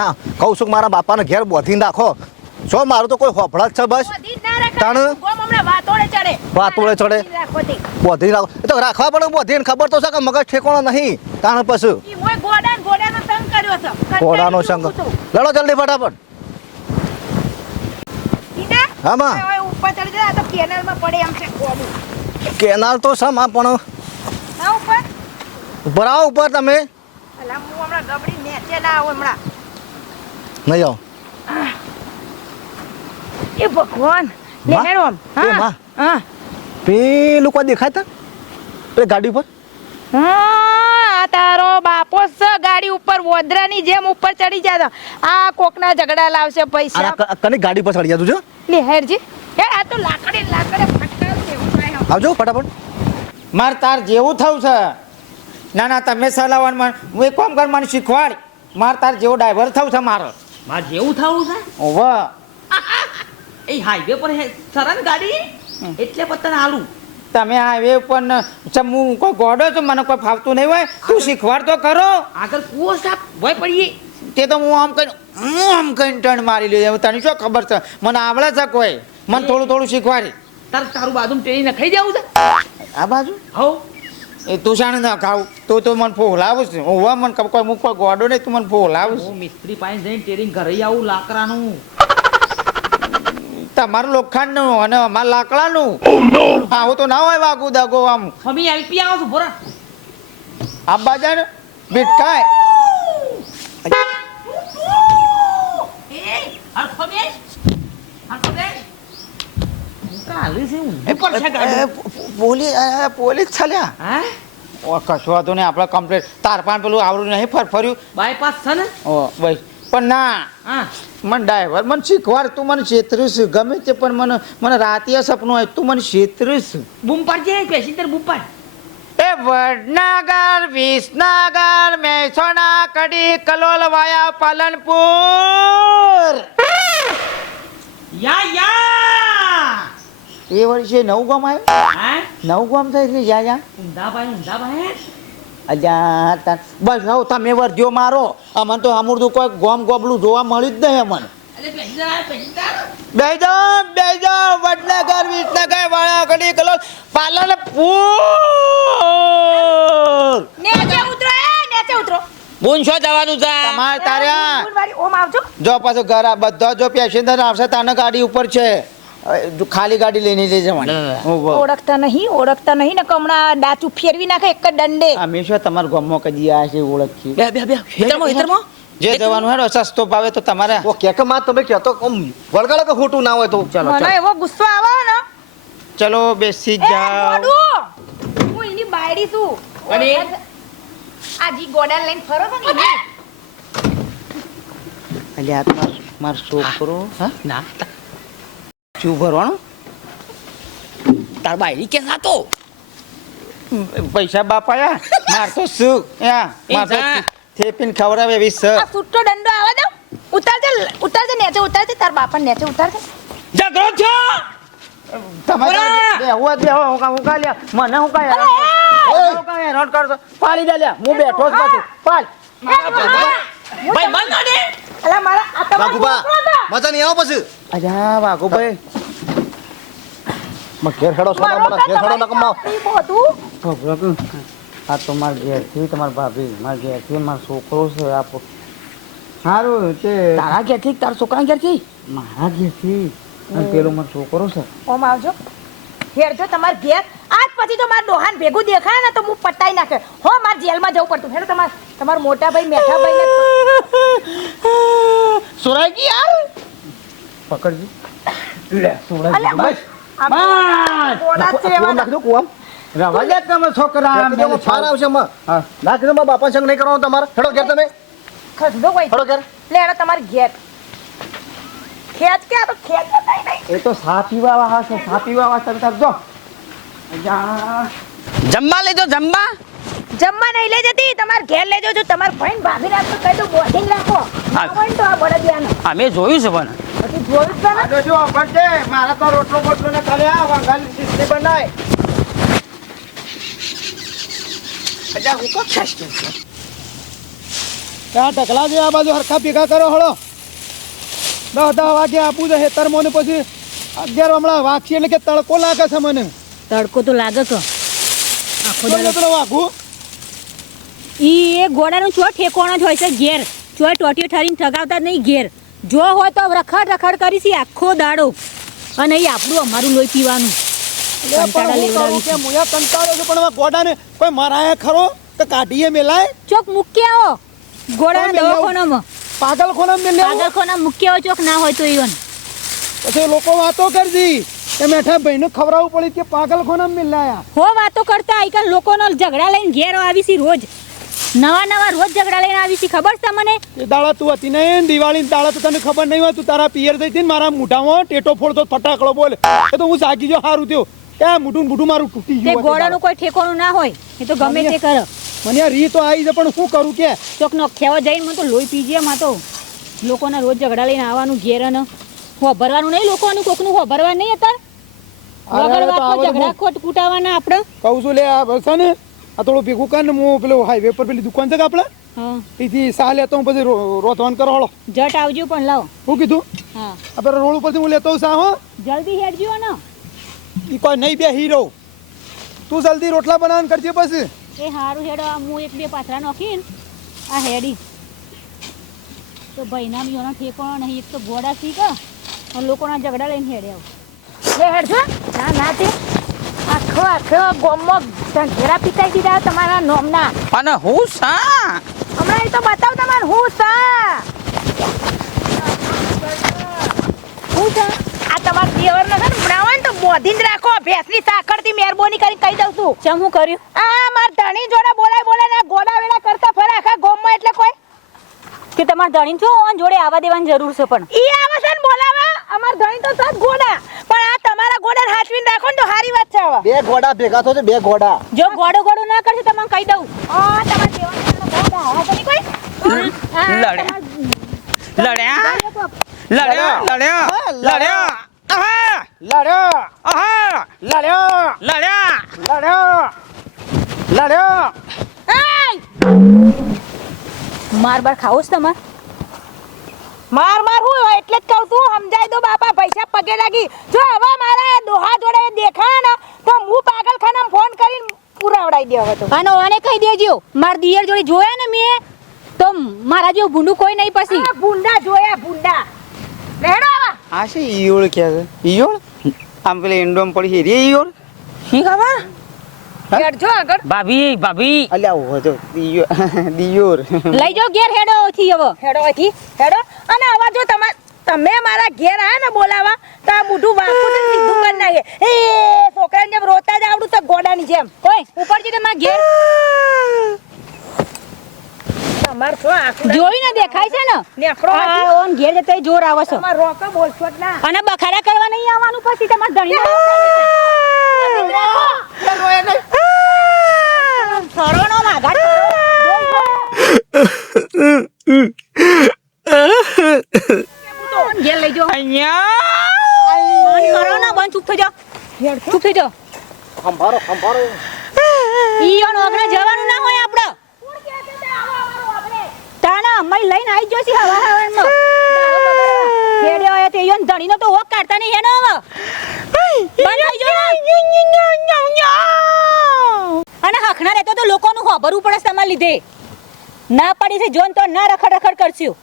ના કહું છું મારા બાપાને ઘેર બોધી નાખો. જો મારું તો કોઈ હોફળા જ છે બસ તાણ? વાતોડે ચડે? બધી રાખો એ તો રાખવા પડે બોધી ખબર તો છે કે મગજ ઠેકોણો નહીં. તાણ પછી. ઘોડાનો સંગ લડો જલ્દી ફટાફટ. હા, માં. કેનાલ તો છે માં પણ ના ઉપર? ઉપર આવો ઉપર તમે. હું હમણાં ગબડી નેચે ના આવું હમણાં. નહીં આવો એ ભગવાન લે માં? હેડો આમ. એ હા માં. હા. પેલું કોઈ દેખાય તા? પેલી ગાડી ઉપર? હા, આ તારો બાપો જ છે ગાડી ઉપર વોદરાની જેમ ઉપર ચડી જાય આ કોકના ઝઘડા લાવશે પૈસા. આ કને ગાડી પર ચડી જતું છે? લે હેડજી હેડ આ તો લાકડે લાકડે ફટકાર જેવું થાય. આવજો ફટાફટ. માર તાર જેવું થવું છે. ના ના તમે સલાવન મને હું એક કામ કર મને શીખવાડ. માર તાર જેવો ડ્રાઈવર થવું છે મારો. મારે જેવું થવું છે? ઓવા. એ હાઈવે પર હે સરસ ગાડી? એટલે પતન આલું તમે હાઈવે પર હું કોઈ ગોડો છું મને કોઈ ફાવતું નહીં હોય તું શીખવાડ તો કરો આગળ કૂવો સાપ ભય પડીએ. તે તો હું આમ કઈ હું આમ કઈ ટર્ન મારી લઈ તને શું ખબર છે? મને આવડે છે કોઈ? મને થોડું થોડું શીખવાડી. તાર તારું બાજુ ટ્રેન ખાઈ જવું છે? આ બાજુ? હો એ તું શાણે ના ખાવ. તું તો મને ફોલાવું છે હોવા મને કોઈ કોઈ ગોડો નહીં તું મને ફોલાવું હું મિસ્ત્રી પાસે જઈને ટેરિંગ ઘરે આવું લાકડાનું. તમારું લોખંડનું અને અમારા લાકડાનું. આવું તો ના હોય વાગુ દાગો આમ મમ્મી એલપી આવો છું બોરા આ બાજાર બીટકાય અરે હરખો અરે હરખો છે છે ગાડી પોલીસ પોલીસ ચાલ્યા હા? ઓ કશું વાંધો નહીં આપણે કમ્પ્લેટ તાર પાન પેલું આવડું નહીં ફરફર્યું. બાયપાસ છે ને? ઓ ભાઈ પણ ના. મને ડ્રાઈવર મને શીખવાડ તું મને છેતરીશ ગમે તે પણ મને મને રાતે સપનું હોય તું મને છેતરીશ બૂમ પાડજે પેસેન્જર બૂમ પાડ એ વડનગર વિસનગર મહેસાણા કડી કલોલ વાયા પાલનપુર. યા યા! એ વર્ષે નવું ગામ આવ્યું હા? નવું ગામ થાય છે જ્યાં જ્યાં? ઊંધા ભાઈ ઊંધા ભાઈ અલ્યા બસ હવ તમે વર્ધ્યો મારો. અમને તો અમૂર્તું કોઈ ગોમ ગોબલું જોવા મળ્યું જ નહીં અમને. અરે પેસેન્જર આ પેસેન્જર બે જાઓ બે જાઓ વડનગર વિસનગર વાળા કડી કલોલ પાલનપુર. નેચે ઉતરો નેચે ઉતરો. બોન જવાનું છે. તમારે તારે ઓમ આવજો. જો પાછું ઘર આ બધા જો પેસેન્જર આવશે તાને ગાડી ઉપર છે. જો ખાલી ગાડી લઈને લઈ જવાની. ઓળખતા નહીં ઓળખતા નહીં ને હમણાં ડાચું ફેરવી નાખે એક જ દંડે. હંમેશા શું તમારા ગામમાં કદી આ છે ઓળખી. બે બે બે હેતરમાં હેતરમાં? જે જવાનું હેડો સસ્તો ભાવે તો તમારે. ઓ કે કે માં તમે કહેતો આમ વળગાડો કે ખોટું ના હોય તો? ચલો મને એવો ગુસ્સો આવે ને. ચલો બેસી જાઓ. હું એની બાયડી છું. અને? આ જી ગોડા લઈને ફરો છો ને. એટલે આ મારો છોકરો હા. ના. શું ભરવાનું? તાર બાયરી કે સાતો? પૈસા બાપાયા મારતો શું? યા મારતો માર તો જા. થેપીને ખવડાવે એવી સર આ છૂટો દંડો આવે દો ઉતારજે ઉતારજે નેચે ઉતારજે તાર બાપા નેચે ઉતારજે ઝઘડો છો તમારે બે બેહવા જ હો હું કા હું કા લ્યા? મને હું કા હેરાન અરે, હું કા હેરાન કરતો પાડી દે લ્યા હું બેઠો જ પાછું પાલ ભાઈ મન ના દે. અલા મારા આ તમારો છે. મજા નહીં આવો પછી? અજા વાઘુભાઈ. માં ઘેર ખેડો સોના મારો ઘેર ખેડો ના કમાવ આ તો ઘેર ઘેરથી તમાર ભાભી મારા ઘેરથી માર છોકરો છે આપો સારું તે તારા ઘેરથી તારા છોકરા ઘેરથી મારા ઘેરથી અને પેલો મારો છોકરો છે. ઓમ આવજો. હેરજો તમાર ઘેર. આજ પછી તો માર ડોહાન ભેગું દેખાય ને તો હું પટાઈ નાખે. હો માર જેલમાં જવું પડતું. હેડો તમાર તમાર મોટા ભાઈ મેઠા ભાઈ સુરાજી યાર? પકડજી. લે સુરાજી બસ. દો દે દો, દો બાપા સંગ નહીં કરવાનો તમારે. હેડો ઘેર તમે. ખસદો કોઈ. હેડો ઘેર. કે તો નહીં નહીં. એ તો સા પીવા વાળા છે સા પીવા વાળા તમે તાર જો. જમવા લેજો જમવા. જમવા નહીં લઈ જતી તમાર ઘેર લઈ જજો તમાર ભાઈ ભાભી રાખો. કઈ તો બોધી રાખો અમે જોયું છે પણ. જોયું છે જો પડશે મારા તો રોટલો બોટલો ને આ વંગાલી સિસ્ટી બનાય. અજા હું કો ખાસ આ છે બાજુ હરખા ભેગા કરો હળો. દસ દસ વાગે આપું છે હેતરમાં ને પછી અગિયાર હમણાં વાગશે એટલે કે તડકો લાગે છે મને. તડકો તો લાગે છે આખો પેલો વાઘું. ઈ એ ઘોડાનું ચો ઠેકોણો જ હોય છે ઘેર. છો ટોટીઓ ઠરીને ઠગાવતા જ નહીં ઘેર. જો હોય તો રખડ રખડ કરીશી આખો દાડો. અને એ આપણું અમારું લોહી પીવાનું. પણ ગોડાને કોઈ મરાય ખરો? કે કાઢીએ મેલાય. ચોક મૂકી આવો. ઘોડાના કોઈ દવાખાનામાં. પાગલ ખોના મેલ્યા? પાગલખોના મૂકી આવો ચોક ના હોય તો ઈવન પછી લોકો વાતો કરજી. કે મેઠા ભાઈને ખવડાવવું પડ્યું કે પાગલ ખોના મેલાયા. હો વાતો કરતા આજકાલ લોકોનો ઝઘડા લઈને ઘેર આવીશી રોજ. નવા નવા રોજ ઝઘડા લઈને આવીશી ખબર છે મને એ દાડા તું હતી ને દિવાળી દાડા તો તને ખબર નહીં હોય તું તારા પિયર થઈ હતી ને મારા મોઢામાં ટેટો ફોડતો ફટાકડો બોલે. એ તો હું જાગી જો સારું થયો. કે મોઢું ને મોઢું મારું તૂટી ગયું ઘોડાનું કોઈ ઠેકોણું ના હોય એ તો ગમે તે કરે. મને રી તો આવી છે પણ શું કરું કે? ચોક નો ખેવા જઈને મને તો લોહી પીજે માં તો લોકોના રોજ ઝઘડા લઈને આવવાનું ઘેર અને હોભરવાનું નહીં લોકોનું કોકનું હોભરવા નહીં બધું ઝઘડા ખોટ કૂટાવાના આપણે? કહું છું લે આ છે ને આ થોડું ભેગું કર ને હું પેલું હાઈવે પર પેલી દુકાન છે કે આપણે? હા. એથી સા લેતો હું પછી રો- રોતવાન કરો હળો જટ આવજો પણ લાવો. શું કીધું? હા. આ પેલા રોડ ઉપરથી હું લેતો હોઉં સા હો. જલ્દી હેડજો ને. એ કોઈ નહીં બે હીરો તું જલ્દી રોટલા બનાવન કરજે પછી. એ હારું હેડો હું એક બે પાથરા નાખીને આ હેડી. તો ભાઈના બીઓનો ઠેકોણો નહીં એક તો ઘોડા શીખ લોકો લોકોના ઝઘડા લઈને હેડ્યા લે એ હેડજો ના ના તે. આખો આખો ગોમમાં ઘેરા પીતાઈ દીધા તમારા નોમના. અને હું સા હમણાં એ તો બતાવ તમારે હું સા હું સા આ તમારા દેવર ને? તો બોધીને રાખો ભેંસની સાકરથી મહેરબાની કરીને કહી દઉં છું. ચમ હું કર્યું? આ માર ધણી જોડે બોલાય બોલાય ને ગોડા વેડા કરતા ફરે આખા ગોમમાં એટલે કોઈ? કે તમાર ધણી ઓન જોડે આવા દેવાની જરૂર છે પણ? ઈ આવે છે ને બોલાવા. અમાર ધણી તો સાત ગોડા પણ આ તમારા ગોડા હાચવીને રાખો ને તો સારી વાત છે હવે. બે ઘોડા ભેગા થશે બે ઘોડા. જો ઘોડો ઘોડો ના કરશે તમને કહી દઉં. તમારા દેવાના હા કોઈ? લડ્યા. લડ્યા. લડ્યા લડ્યા. આહા. લડ્યો. આહા. લડ્યો. લડ્યા. લડ્યો. લડ્યો. એય! માર બાર ખાવું તમારે તમાર માર માર હું એટલે જ કહું છું સમજાય દો બાપા પૈસા પગે લાગી. જો હવે મારા દોહા જોડે દેખાય ને તો હું પાગલખાનામાં ફોન કરીને પુરાવડાઈ દે હવે તો. અને ઓને કહી દેજો માર દિયર જોડે જોયા ને મેં તો મારા જેવું ભૂંડું કોઈ નહીં પછી. ભૂંડા જોયા ભૂંડા. લેડો આવા આ છે ઈયોળ કે છે? ઈયોળ? આમ પેલી ઇન્ડોમ પડી છે. રે ઈયોળ? શી ખબર હેડજો આગળ. ભાભી ભાભી. અલ્યા ઓહો જો દિયો દિયોર. લઈ જાઓ ઘેર હેડો થી હવે. હેડો થી હેડો. અને આવા જો તમાર તમે મારા ઘેર આયા ને બોલાવા તો આ બુઢું વાંકું ને સીધું કરી નાખે. એ છોકરાને જેમ રોતા જ આવડું તો ગોડાની જેમ. કોઈ ઉપર જઈને તમારા ઘેર. તમાર છો આખું જોઈને દેખાય છે ને? નેકળો આ ઓન ઘેર જતા જોર આવે છે. તમાર રોકો બોલશો જ ના. અને બખાડા કરવા નહીં આવવાનું પછી તમાર ધણી સરોનો માગા. ઘેર લઈ જો અહીંયા. બંધ બંધ ચૂપ થઈ જાઓ. ચૂપ થઈ જાઓ. સંભારો સંભારો ઈ ઓન ઓગણે જવાનું ના હોય આપણે તાના અમ્માઈ લઈને આવી જોસી હવા હવામાં ખેડ્યો હોય તે ઈયોન ધણીનો તો ઓક કાઢતા નહીં એનો હવે. બંધ થઈ જાઓ લોકોનું હોભરવું પડે તમારા લીધે. ના પડી છે જોન તો ના રખડ રખડ કરશું.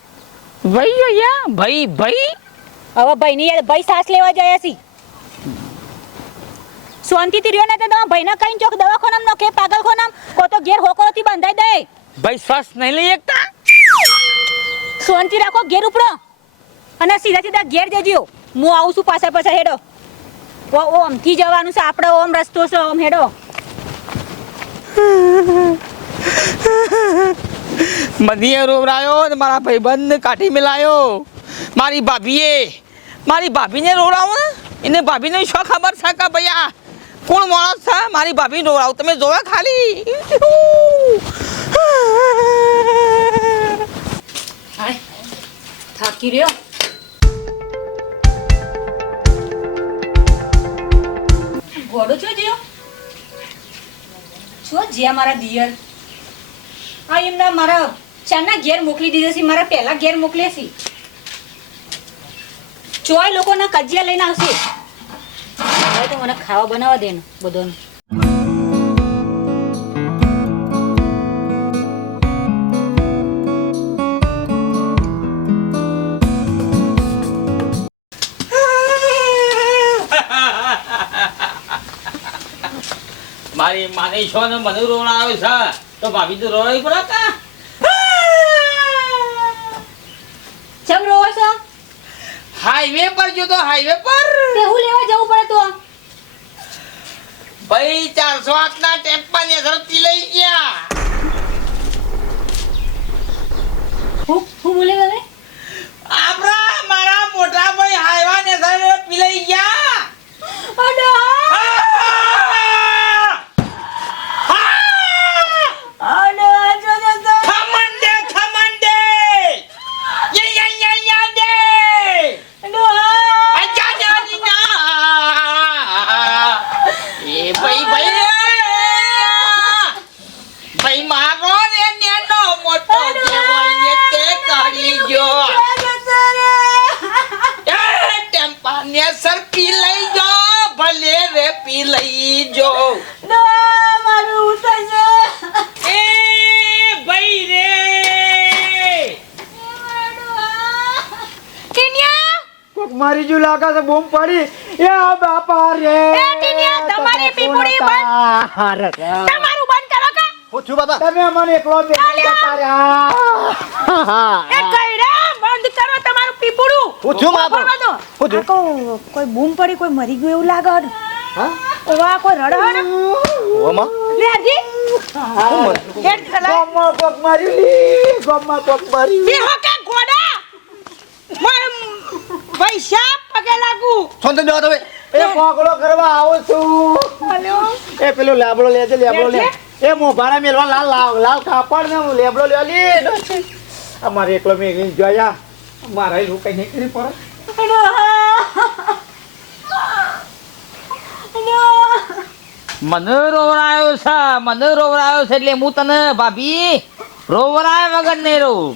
ભાઈ અહીંયા ભાઈ ભાઈ. હવે ભાઈ ની ભાઈ સાસ લેવા જાય છે. શાંતિથી રહ્યો ને તો તમારા ભાઈને કઈ ચોક દવાખાનામ કે પાગલખાનામ? કો તો ઘેર હોકોથી બંધાઈ દે. ભાઈ શ્વાસ નહીં લઈ એકતા? શાંતિ રાખો ઘેર ઉપડો. અને સીધા સીધા ઘેર જજો. હું આવું છું પાછા પાછા હેડો. ઓ ઓમથી જવાનું છે આપણે ઓમ રસ્તો છે ઓમ હેડો. મધીએ રોવરાયો ને મારા ભાઈબંધ કાઢી મિલાયો. મારી ભાભીએ, મારી ભાભીને રોવરાવો ને. એને ભાભીને શું ખબર છે કે ભૈયા, કોણ માણસ છે? મારી ભાભી રોવરાવ તમે જોવા ખાલી? થાકી રહ્યો? ઘોડો છો જીઓ? છો જ્યાં મારા દિયર. આ એમના મારા ચાના ઘેર મોકલી દીધા છે, મારા પહેલા ઘેર મોકલ્યા છે. ચોય લોકોના કજિયા લઈને આવશે. હવે તો મને ખાવા બનાવવા દે ને બધાને. છો ને મને રોવડાવે છે. તો ભાભી તો રોવાય પડે કા? ચમ રોવો છો? હાઈવે પર જો તો હાઈવે પર. તે હું લેવા જવું પડે તો? ભાઈ ચારસો આઠ ના ટેમ્પા ને ઝડપથી લઈ ગયા. હું હું બોલે હવે આપણા મારા મોટા ભાઈ હાઈવા ને ઝડપથી લઈ ગયા અડો અડો જો જો જો ખમંડે ખમંડે યે યે યે યે દે અડો અચ્છા જા જી ના એ ભાઈ ભાઈ ભાઈ મારો ને નેનો મોટો કેવાય તે કાઢી ગયો એ ટેમ્પા ને સર પી લઈ જો ભલે રે પી લઈ જો મારું ઉતર છે એ ભાઈ રે ટીનિયા કોક મારી જો લાગે છે બૂમ પડી. એ બાપા રે. એ ટીનિયા, તમારી પીપુડી બંધ. હારે તમારું બંધ કરો કા? છું બાપા. તમે મને એકલો બેસી જતા રહ્યા. એ કઈરા બંધ કરો તમારું પીપુડું હું બાપા. કો- કોઈ બૂમ પડી કોઈ મરી ગયું એવું લાગે? હા? ઓવા કોઈ રડે? હે ને? ઓમાં લે આજી. ગામમાં કોક માર્યું લી, ગામમાં કોક માર્યું. બેહો કે ગોડા માર પૈસા પગે લાગુ. સોનતન દો તમે એ કોકડો કરવા આવું છું. હલ્યો એ પેલો લાબડો લેજે લેબડો લે. એ મોભાના મેલવા લાલ લાલ લાલ કાપડ ને હું લેબડો લેવા લીધો અમારે એકલો મેં જોયા. મારા એવું કઈ નહીં કરી પડે. મને રોવરાયો છે મને રોવરાયો છે એટલે હું તને ભાભી રોવરાય વગર નહીં રહું.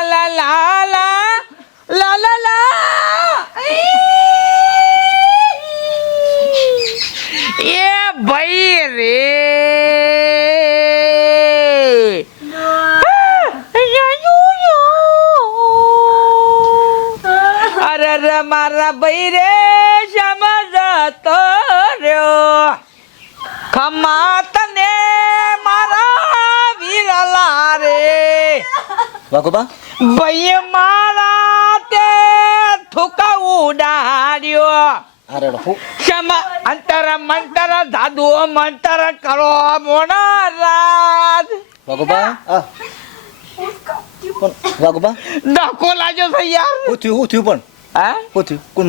વાઘોબા ભાઈ મારા તે થૂકા ઉડાડ્યો. આ રેડો હું? ક્ષમા અંતર મંતર દાદુ મંતર કરો મોના રાત વાઘોબા? આ કોણ? વાઘોબા? ધક્કો છે યાર. હું થયું હું થયું પણ? હા? હું થયું કોણ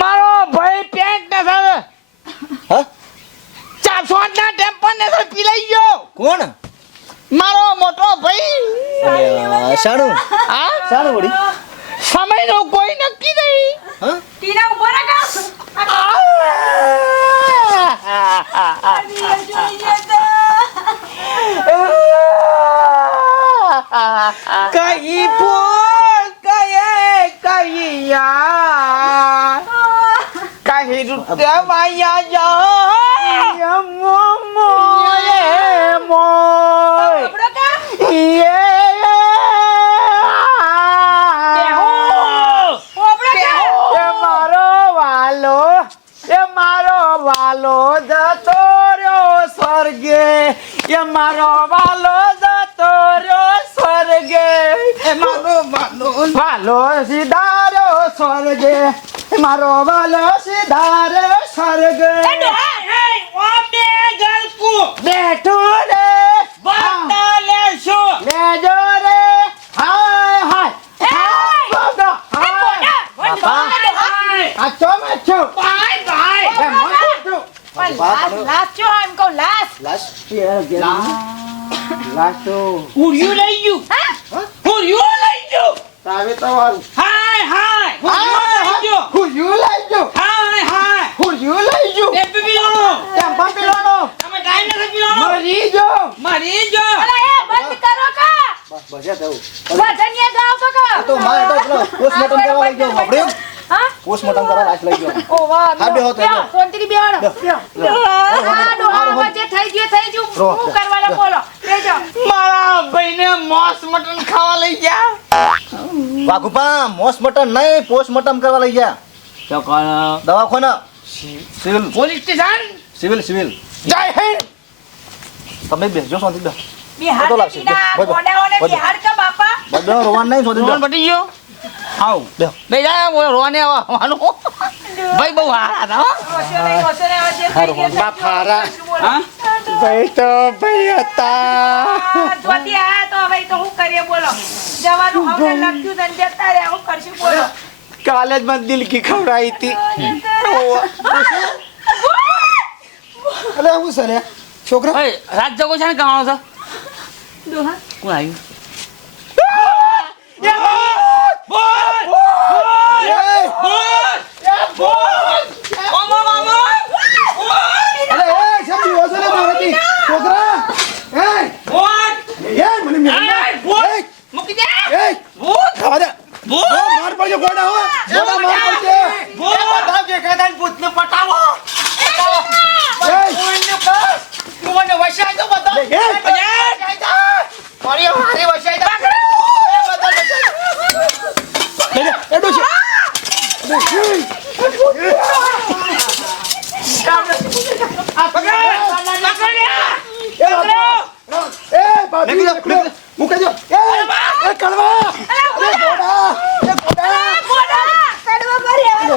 મારો ભાઈ પેન્ટ ને સર હા? ચારસો ના સર પી લઈ ગયો. કોણ? મારો મોટો ભાઈ. શાણું. હા? શાણું વળી. સમય નો કોઈ નક્કી નહીં. ટીના ઊભો કા કઈ ફૂલ કયે કઈ યાર કઈ રૂપિયા માયા જા મોય મોય ઉભરો કા ઉભરો કા એ મારો વાલો એ મારો વાલો જતો રહ્યો સ્વર્ગે એ મારો વાલો જતો રહ્યો સ્વર્ગે. એ મારો વાલો. વાલો સીધારો સ્વર્ગે. એ મારો વાલો સીધારો સ્વર્ગે. બેઠું લાશો ઉર્યું લઈ બસ ઉર્યું લઈ ગયું તાવે તમારું હાય હાય ઉર્યું લઈ ગયું ઉર્યું લઈ ગયું હાય હાય ઉર્યું લઈ ગયું એ પીલો ટેમ્પા પીલોનો તમે ડાયનર પીલોનો મરી જો મરી જો અરે એ બંધ કરો કા બજા દઉં વજનીય ગાવ તો કા તો મારે તો પોસ્ટમોર્ટમ કરવા લઈ ગયો આપણે હા પોસ્ટમોર્ટમ કરવા લાશ લઈ ગયો ઓ વાહ હા બે હોતો શાંતિથી બેહાડો. આ ડોહા વચ્ચે થઈ ગયું થઈ ગયું. શું કરવાના બોલો. બેજો. મારા ભાઈને માંસ મટન ખાવા લઈ ગયા. વાઘુપા પોસ્ટમોર્ટમ નહીં પોસ્ટમોર્ટમ કરવા લઈ ગયા. તો દવાખાના. Civil. Police station? Civil civil. Jai Hind. તમે બેસજો શાંતિ બેસ બિહાર તો લાગશે. ના બધો, ગોડાઓને બધો. બિહાર કે બાપા. બધો રોવાન નહીં રોહન બેસ પટી ગયો? આવ. બે. જાય બોલો રોવાને આવવાનું. ભાઈ બહુ હારા હતા હો. જે બાપ હારા. હા? ભાઈ તો ભાઈ હતા. આ જ્યોતિ આયા તો હવે તો શું કરીએ બોલો. જવાનું હવે લખ્યું તને જતા રહ્યા હું કરશું બોલો. કાલે જ મને દિલકી ખવડાઈ હતી. અલે હું સરે છોકરા? ભાઈ રાત જગો છે ને કમાણો છો? કોણ આવ્યું? પડજે બધા ભેગા થઈને ભૂતને પટાવો એ તું મને વસાઈ દો બધા એ, એ. વસાઈ દો. મારી હારી વસાઈ દો. એ બધા વસાઈ દો. લે, લે, એ ડોશી એ ભાભી લેકી જા, લેકી જા. મૂકે જો એ એ કળવા એ ગોડા એ ગોડા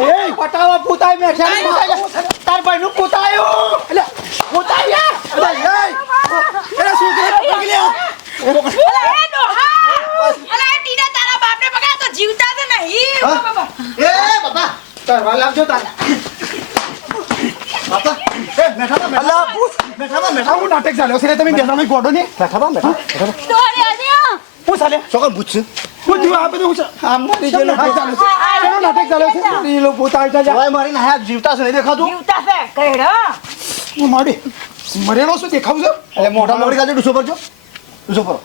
એ પટાવા ભૂતાઈ મેઠા ને ભૂતાઈ. તાર ભાઈનું ભૂતાયું. અલે ભૂતાયા. અલે એ એ છોકરા પકડી લે અલા, એ ડોહા! અલા, એ ટીના તારા બાપને પકડ્યા તો જીવતા તો નહીં. હા? બાબા. એ બાપા કરવા લાવજો તારે. બાપા એ મેઠામાં મેઠામાં. મેઠામાં મેઠા આવું નાટક ચાલ્યો છે તમે બેઠા ગોડો ને મેઠામાં મેઠા મેઠામાં. હું ચાલે? છોકરા પૂછશે હું થયું આ બધું હું ચા- આમ મારી શેનો જેલો નાટક ચાલે છે? શેનો નાટક ચાલે છે? લીલો ભૂતાઈ તો જા. જવાય મારીને હાથ જીવતા છે નહીં દેખાતું? જીવતા છે કહેડો. હું માડી મરેલો શું દેખાવું છે? એટલે મોઢા મોઢી કાજે ડૂસો પરજો ડૂસો પર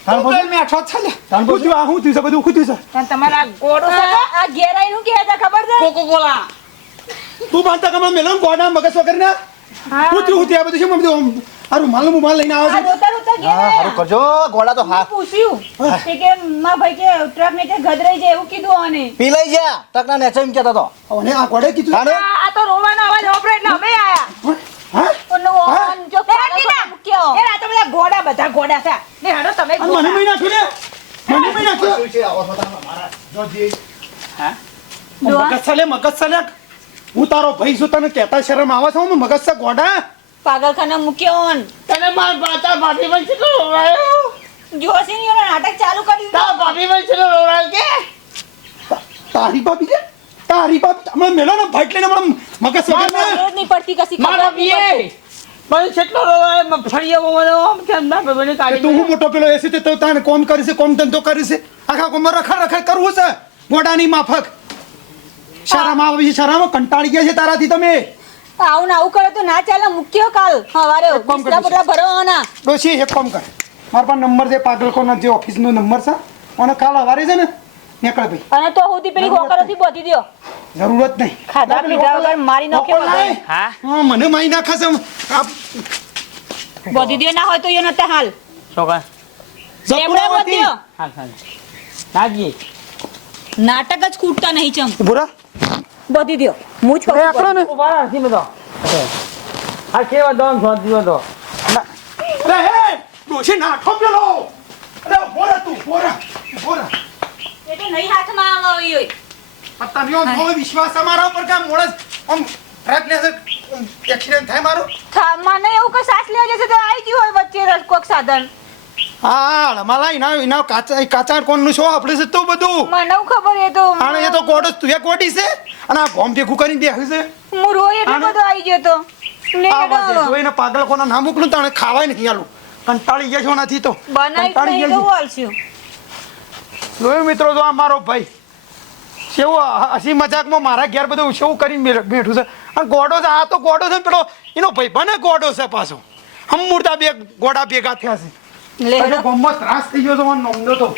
છે ને. હું થયું આ હું થયું છે બધું શું થયું છે તમારા ગોળો આ ઘેરાઈનું કહે છે ખબર છે? કોકો કોલા તું બાંધતા કમળ મેલો ગોડા મગજ વગર ના હું થયું હું બધું શું બધું આ રૂમાલ રૂમાલ લઈને આ આવે છે? રોતા રોતા હા સારું કરજો ગોળા તો હા. પૂછ્યું તે કે માં ભાઈ કે ટ્રક ને કે જાય એવું કીધું અને પી લઈ જા નેચે એમ કહેતો હતો. અને આ ગોડે કીધું આ આ તો રોવાનો અવાજ હોભળે એટલે અમે આયા. હા? ઓનો મૂક્યો એ આ બધા ગોડા બધા ગોડા છે ને હેડો તમે મને ને મને મહી નાખ્યું. શું છે? આવો છો મારા જોજી ડોહા. મગજ ચાલે મગજ ચાલે હું તારો ભાઈ છું તને કહેતા શરમ આવે છે હું મગજ છે ગોડા પાગલખાને મૂક્યો ઓન. તને માર બાતા ભાભી બન છે રોવાયો? જોશી ઓનો નાટક ચાલુ કર્યું. તા ભાભી છે તો રોવાયો કે? તારી બાપી કે? તારી બાપી અમે મેલો ને ભાઈ લઈને મગજ વગર ને નહીં પડતી કશી મારા ભાભીએ. મને કેટલો રોવાયો મને આમ કેમ? ના કે કાઢી તું હું મોટો પેલો એસી તે તો તાને કોમ કરી છે કોમ ધંધો કરી છે. આખા કોમર રખડ રખડ કરવું છે ગોડાની માફક. શરમ આવે શરમ કંટાળી ગયા છે તારાથી તમે. આવું ને આવું કરે તો ના ચાલે મૂક્યો કાલ. હવારે બિસ્તરા. બિસ્તરા ભરવાના. ડોશી એક કામ કર. મારા પાસે નંબર છે પાગલ કોના જે ઓફિસનો નંબર છે અને કાલ હવારે છે ને નીકળ ભાઈ. અને તો સુધી પેલી ગોકરોથી બોધી દ્યો. જરૂરત નહીં. ખાધા પીધા વગર મારી નાખ્યો હા. હા મને મારી નાખે છે. બોધી દ્યો ના હોય તો યો નતા હાલ. છોકરા. બોધ્યો હાલ હાલ. નાજી નાટક જ ખૂટતા નહીં ચમ. બુરા બોધી દ્યો. હું જ કહું એ છું આકડો ને. ઊભા રાખી મેં તો આ કેવા દોન શોધી તો અરે હે! ડોશી નાખો પેલો. અરે બોરા તું બોરા બોરા એ તો નહીં હાથમાં આવે ઈ હોય. તમે આમ બહુ વિશ્વાસ અમારા ઉપર કે મોળસ આમ ટ્રક ને એક્સિડન્ટ થાય મારું? મને એવું કે સાસ લેવા જશે તો આવી ગયું હોય વચ્ચે કોક સાધન. હા હળમાલા એના એના કાચા કાચા કોણનું શું આપણે છે તો બધું? મને ખબર એ તો આને એ તો ગોડો તું એક કોટી છે અને આ ગોમ ભેગું કરીને બેહ્યું છે. હું રોય એટલે બધો આવી ગયો તો. હવે. જોઈને પાગલ કોના ના મોકલું તાણે ખાવાય નહીં આલું કંટાળી ગયા છો નથી તો. બનાવી કંટાળી ગયા છો. જોયું મિત્રો જો આ મારો ભાઈ. કેવો હસી મજાકમાં મારા ઘેર બધું શું કરીને બેઠું છે. અને ગોડો છે આ તો ગોડો છે પેલો એનો ભાઈ બને ગોડો છે પાછો. હમ મૂર્તા બે ગોડા ભેગા થયા છે. હેડો. ત્રાસ થઈ ગયો તો મને નોંધો તો.